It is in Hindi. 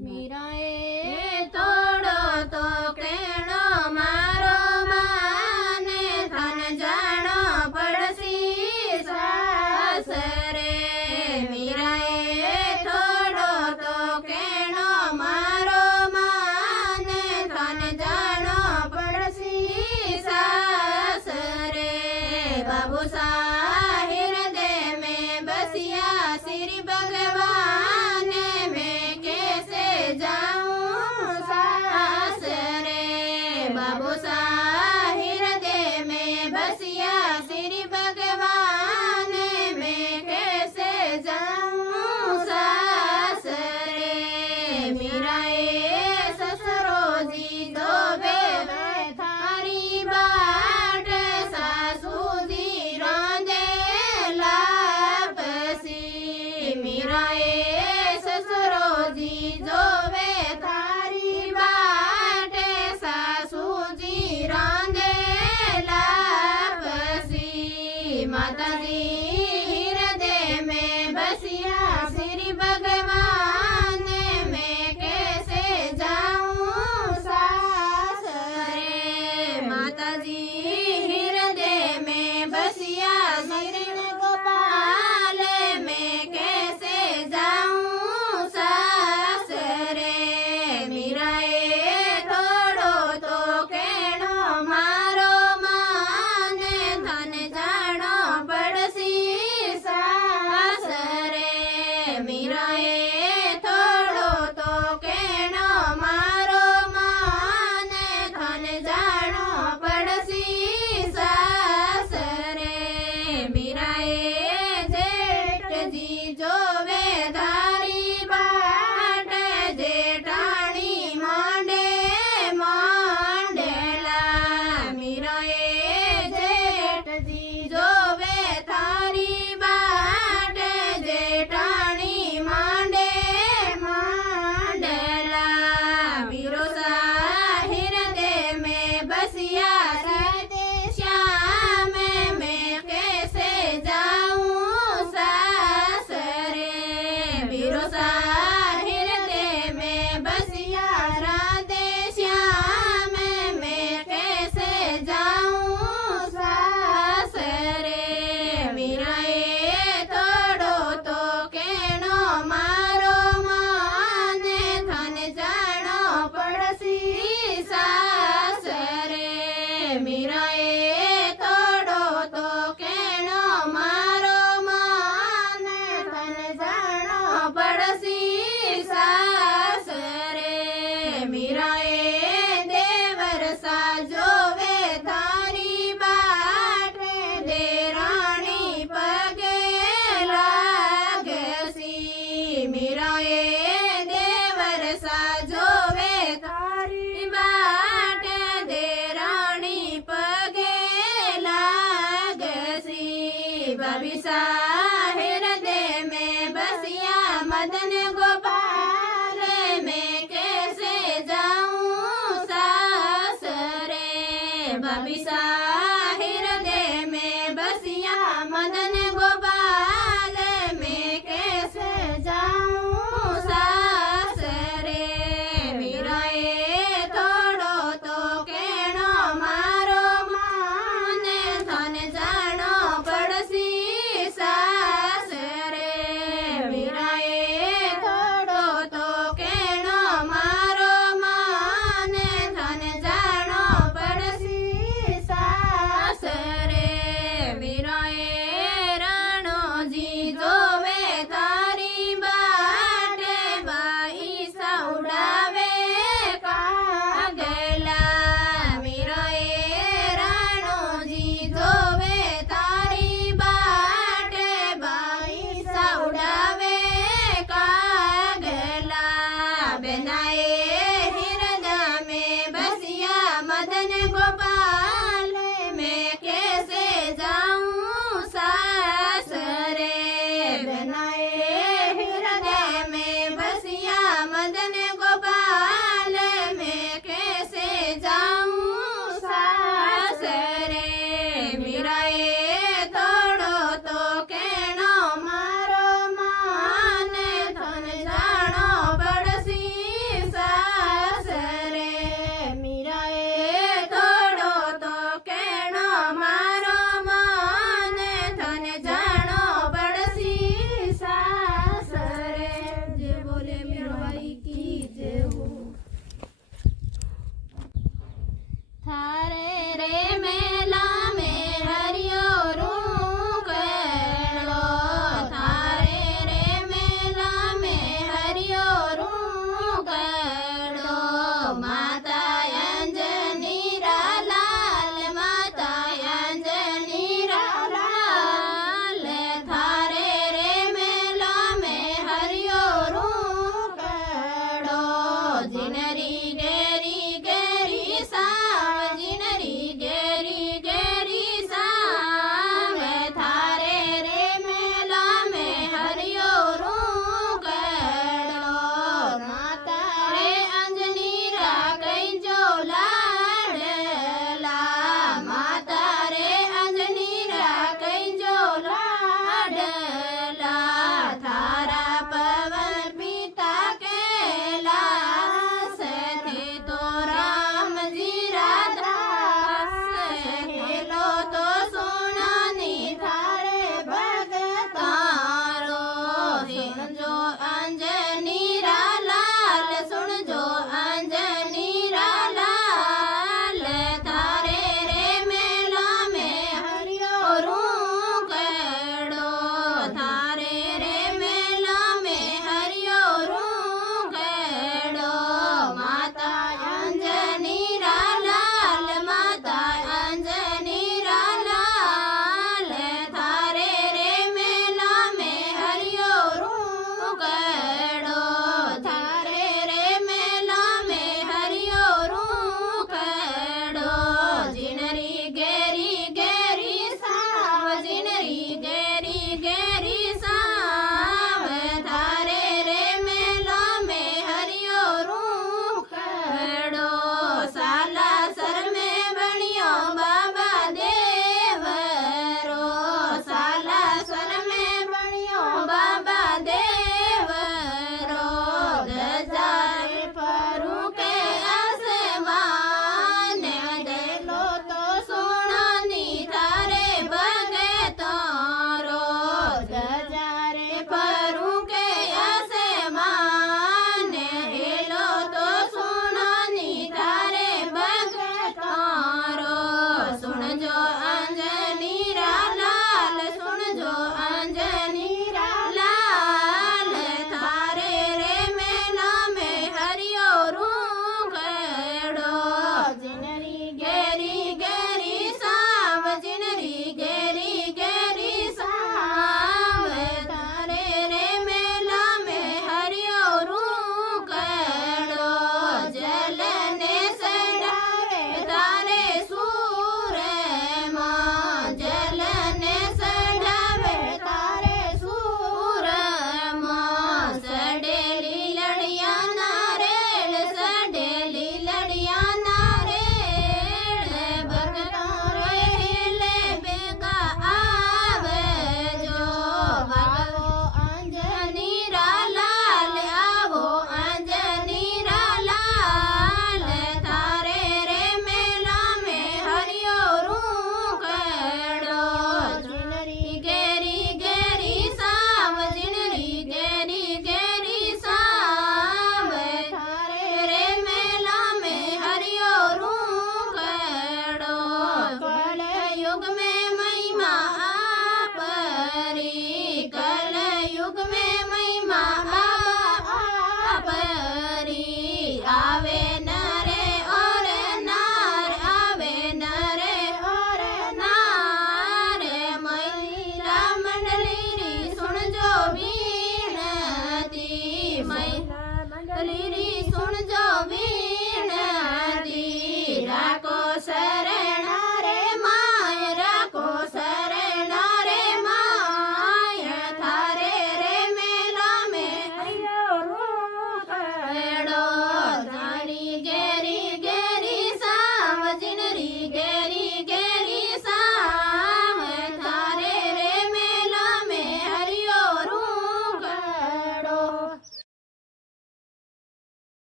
मीराए तोड़ो तो केणो मारो माने धन जानो पड़सी सासरे। मीराए तोड़ो तो केणो मारो माने धन जानो पड़सी सासरे। बाबू साहिर दे में बसिया श्री भगवान में कैसे जाऊं सासरे। बाबू साहिर दे में बसिया श्री भगवान में कैसे जाऊं सासरे। मीराए ससुरो जी दो बेवे थारी बाट सासू जी रांधे लापसी। मीराए ससुरो जी जोवे थारी बाट सासू जी रांधे लापसी। माताजी हृदय में बसिया श्री भगवान में कैसे जाऊं सासरे। माताजी हृदय में बसिया श्री गोपाल में कैसे जाऊं सासरे। मीराए तोड़ो तो केणो मारो माने धन जानो पड़सी सासरे। मीराए तोड़ो तो केणो मारो माने धन जानो पड़सी सासरे। मीराए जेठ जी जोवे धारी बाट जेठाणी मांडे मांडेला। मीराए जेठ जी जोवे थारी बाट जेठाणी मांडे मांडेला। मीरो साहिर दे में बसिया रहते श्याम में कैसे जाऊं सासरे। मीरो साहिर दे में बसिया राधे श्याम में कैसे जाऊं सासरे। मीराए तोड़ो तो केणो मारो माने धन जानो पड़सी सासरे। मीराए तोड़ो तो केणो मारो माने धन जानो पड़सी सासरे। मीराए देवर सा जोवे थारी बाट देराणी पगे लागसी। मीराए देवर सा जोवे थारी बाट देराणी पगे लागसी। बबी साहिर दे में बसिया मदन गोपाल